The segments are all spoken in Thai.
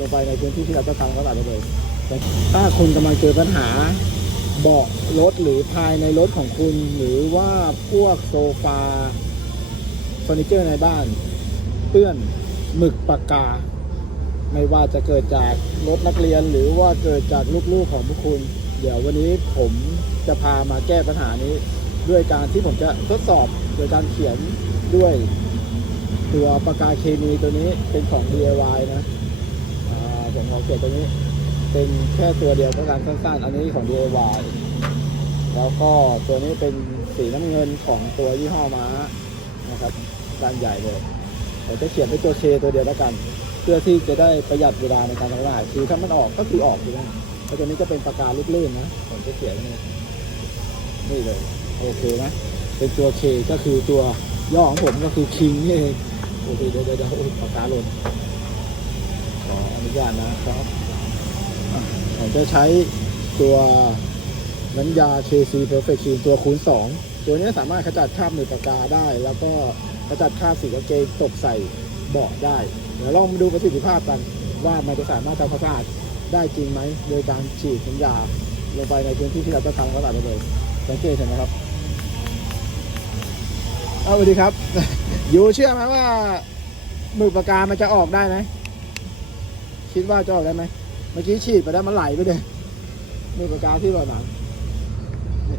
ลงไปในพื้นที่ที่เราจะทำก็ตัดได้เลยถ้าคุณกำลังเจอปัญหาเบาะรถหรือภายในรถของคุณ หรือว่าพวกโซฟาเฟอร์นิเจอร์ในบ้าน เปื้อนหมึกปากกา ไม่ว่าจะเกิดจากรถนักเรียนหรือว่าเกิดจากลูกๆของพวกคุณ เดี๋ยววันนี้ผมจะพามาแก้ปัญหานี้ ด้วยการที่ผมจะทดสอบโดยการเขียนด้วยตัวปากกาเคมีตัวนี้เป็นของ DIY นะ อ่าผมของเขียนตัวนี้ เป็นแค่ตัวเดียวประการสั้นๆ อันนี้ของ DIY แล้วก็ตัวนี้เป็นสีน้ำเงินของตัวยี่ห้อม้านะครับด้านใหญ่เลยผมจะเขียนเป็นตัวเคตัวเดียวแล้วกัน เพื่อที่จะได้ประหยัดเวลาในการทำงานคือถ้ามันออกก็คือออกอยู่แล้วแล้วตัวนี้จะเป็นปากกาลูกลื่นนะผมจะเขียนนี่นี่เลยโอเคนะเป็นตัวเคก็คือตัวย่อของผมก็คือคิงนี่เองโอเคเดี๋ยวเดี๋ยวปากกาหล่น ออนุญาตนะครับผมจะใช้ตัวน้ำยา KC Perfect Clean ตัวคูณ 2 ตัวนี้สามารถขจัดคราบหนึบปากกาได้ แล้วก็ขจัดคราบสีกางเกงตกใส่เบาะได้ เดี๋ยวลองมาดูประสิทธิภาพกัน ว่ามันจะสามารถทำความสะอาดได้จริงไหม โดยการฉีดน้ำยาลงไปในพื้นที่ที่เราจะทำความสะอาดได้เลย สังเกตเห็นไหมครับเอาสวัสดีครับ อยู่เชื่อไหมว่าหมึกปากกามันจะออกได้ไหม คิดว่าจะออกได้ไหมเมื่อกี้ฉีดไปแล้วมันไหลไปเลยมือปากกาที่แบบนั้นนี่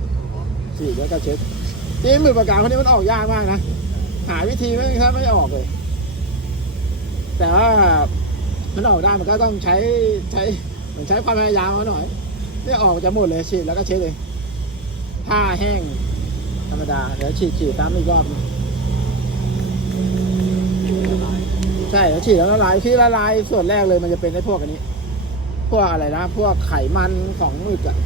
ฉีดแล้วก็เช็ดจริงมือปากกาคนนี้มันออกยากมากนะหาวิธีไม่ครับไม่ออกเลย แต่ว่ามันออกได้มันก็ต้องใช้ใช้เหมือนใช้ความพยายามมาหน่อยเนี่ยออกจะหมดเลยฉีดแล้วก็เช็ดเลยผ้าแห้งธรรมดาเดี๋ยวฉีดฉีดตามอีกรอบนึง ใช่แล้วฉีดแล้วละลายที่ละลายส่วนแรกเลยมันจะเป็นไอ้พวกอันนี้ พวกอะไรนะพวกไขมันของหมึกอะ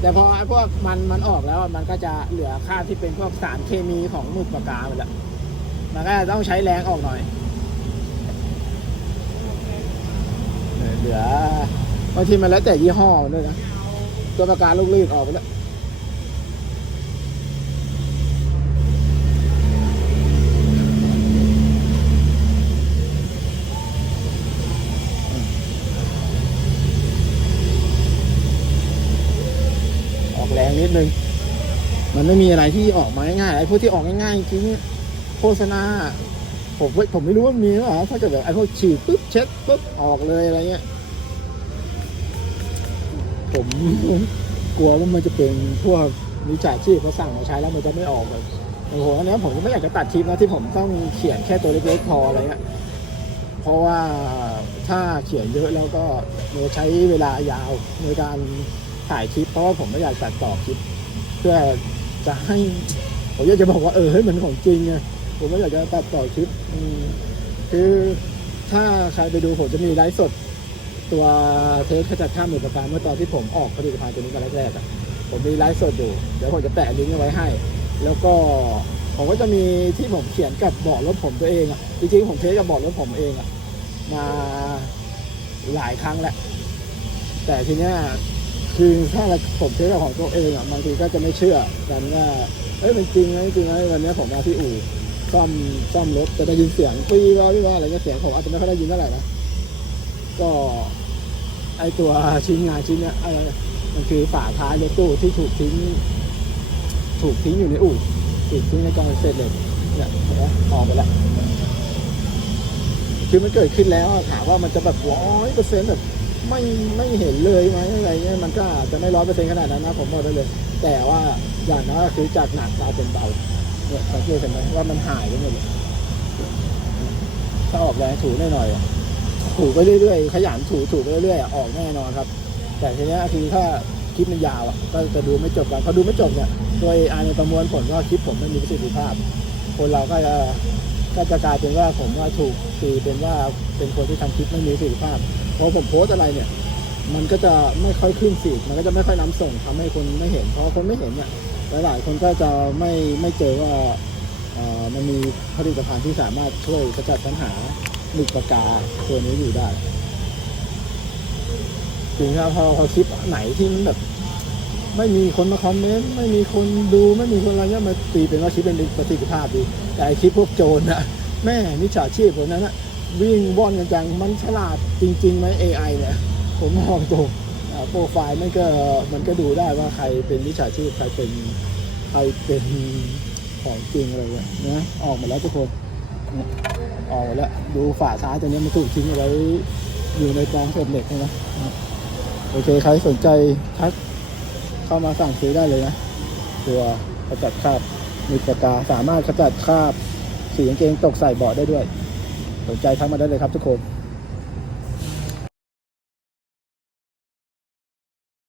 แต่พอไอ้พวกมันมันออกแล้วมันก็จะเหลือค่าที่เป็นพวกสารเคมีของหมึกปากกาไปแล้วมันก็จะต้องใช้แรงออกหน่อยเหลือบางทีมันแล้วแต่ยี่ห้อด้วยนะตัวปากกาลูกลื่นออกไปแล้ว ออกแรงนิดนึง มันไม่มีอะไรที่ออกมาง่ายๆไอ้พวกที่ออกง่ายๆจริงโฆษณาผมผมไม่รู้ว่ามีหรือเปล่าถ้าเกิดแบบไอ้พวกฉีดปุ๊บเช็ดปุ๊บออกเลยอะไรเงี้ยผมกลัวว่ามันจะเป็นพวกมิจฉาชีพเขาสั่งมาใช้แล้วมันจะไม่ออกแบบโอ้โหอันนี้ผมก็ไม่อยากจะตัดคลิปนะที่ผมต้องเขียนแค่ตัวเล็กๆพออะไรเงี้ยเพราะว่าถ้าเขียนเยอะแล้วก็ใช้เวลายาวในการถ่ายคลิปเพราะว่าผมไม่อยากตัดต่อคลิป เพื่อ จะให้ ผมอยากจะบอกว่าเออเฮ้ยเหมือนของจริงไงผมไม่อยากจะตัดต่อคลิปคือถ้าใครไปดูผมจะมีไลฟ์สด ตัวเทสขจัดข้ามหมื่นประการเมื่อตอนที่ผมออกผลิตภัณฑ์ตัวนี้มาแรกๆอะผมมีไลฟ์สดอยู่เดี๋ยวผมจะแปะลิงก์เอาไว้ให้ แล้วก็ผมก็จะมีที่ผมเขียนกับเบาะรถผมตัวเองอะจริงๆผมเทสกับเบาะรถผมเองอะมาหลายครั้งแหล้วแต่ทีเนี้ย คือถ้าเราผมเทสกับของตัวเองอะบางทีก็จะไม่เชื่อกันว่าเอ้ยมันจริงไหมจริงไหมวันนี้ผมมาที่อู่ซ่อมซ่อมรถจะได้ยินเสียงปีว่าพี่ว่าอะไรเงี้ยเสียงผมอาจจะไม่ค่อยได้ยินเท่าไหร่นะก็ไอตัวชิ้นงานชิ้นเนี้ยอะไรนะมันคือฝาท้ายรถตู้ที่ถูกทิ้ง ถูกทิ้งอยู่ในอู่ถูกทิ้งในกองเศษเหล็กเนี่ยเห็นไหมออกไปแล้วคือมันเกิดขึ้นแล้วถามว่ามันจะแบบร้อยเปอร์เซ็นต์แบบ ไม่ไม่เห็นเลยไหมอะไรเงี้ยมันก็อาจจะไม่ร้อยเปอร์เซ็นต์ขนาดนั้นนะผมบอกได้เลย แต่ว่าอย่างน้อยก็คือจากหนักกลายเป็นเบาเนี่ยสังเกตเห็นไหมว่ามันหายไปหมดเลยถ้าออกแรงถูหน่อยๆถูไปเรื่อยๆ ขยันถูถูไปเรื่อยๆออกแน่นอนครับ แต่ทีเนี้ยคือถ้าคลิปมันยาวอะก็จะดูไม่จบกันพอดูไม่จบเนี่ยโดยอานประมวลผลว่าคลิปผมไม่มีประสิทธิภาพ คนเราก็จะก็จะกลายเป็นว่าผมว่าถูกตีเป็นว่าเป็นคนที่ทำคลิปไม่มีประสิทธิภาพ พราะผมโพสอะไรเนี่ย มันก็จะไม่ค่อยขึ้นฟีดมันก็จะไม่ค่อยนำส่งทำให้คนไม่เห็น เพราะคนไม่เห็นเนี่ยหลายๆคนก็จะไม่ไม่เจอว่าเอ่อมันมีผลิตภัณฑ์ที่สามารถช่วยกระจัดปัญหาหมึกปากกาตัวนี้อยู่ได้ถึงถ้าพอพอคลิปไหนที่มันแบบ ไม่มีคนมาคอมเมนต์ไม่มีคนดูไม่มีคนอะไรเงี้ยมาตีเป็นว่าคลิปเป็นประสิทธิภาพดี แต่ไอคลิปพวกโจรนะแม่มิจฉาชีพพวกนั้นนะ วิ่งว่อนกันจัง มันฉลาดจริงๆไหม AI เนี่ย ผมมองตรงอ่าโปรไฟล์มันก็มันก็ดูได้ว่าใครเป็นวิชาชีพ ใครเป็นใครเป็นของจริงอะไรเงี้ยนะออกมาแล้วทุกคนออกมาแล้วดูฝาซ้ายตัวนี้มันถูกทิ้งไว้อยู่ในกองเศษเหล็กใช่ไหมโอเคใครสนใจทักเข้ามาสั่งซื้อได้เลยนะตัวขจัดคราบมีปากกาสามารถขจัดคราบสีกางเกงตกใส่เบาะได้ด้วย สนใจทักมาได้เลยครับทุกคน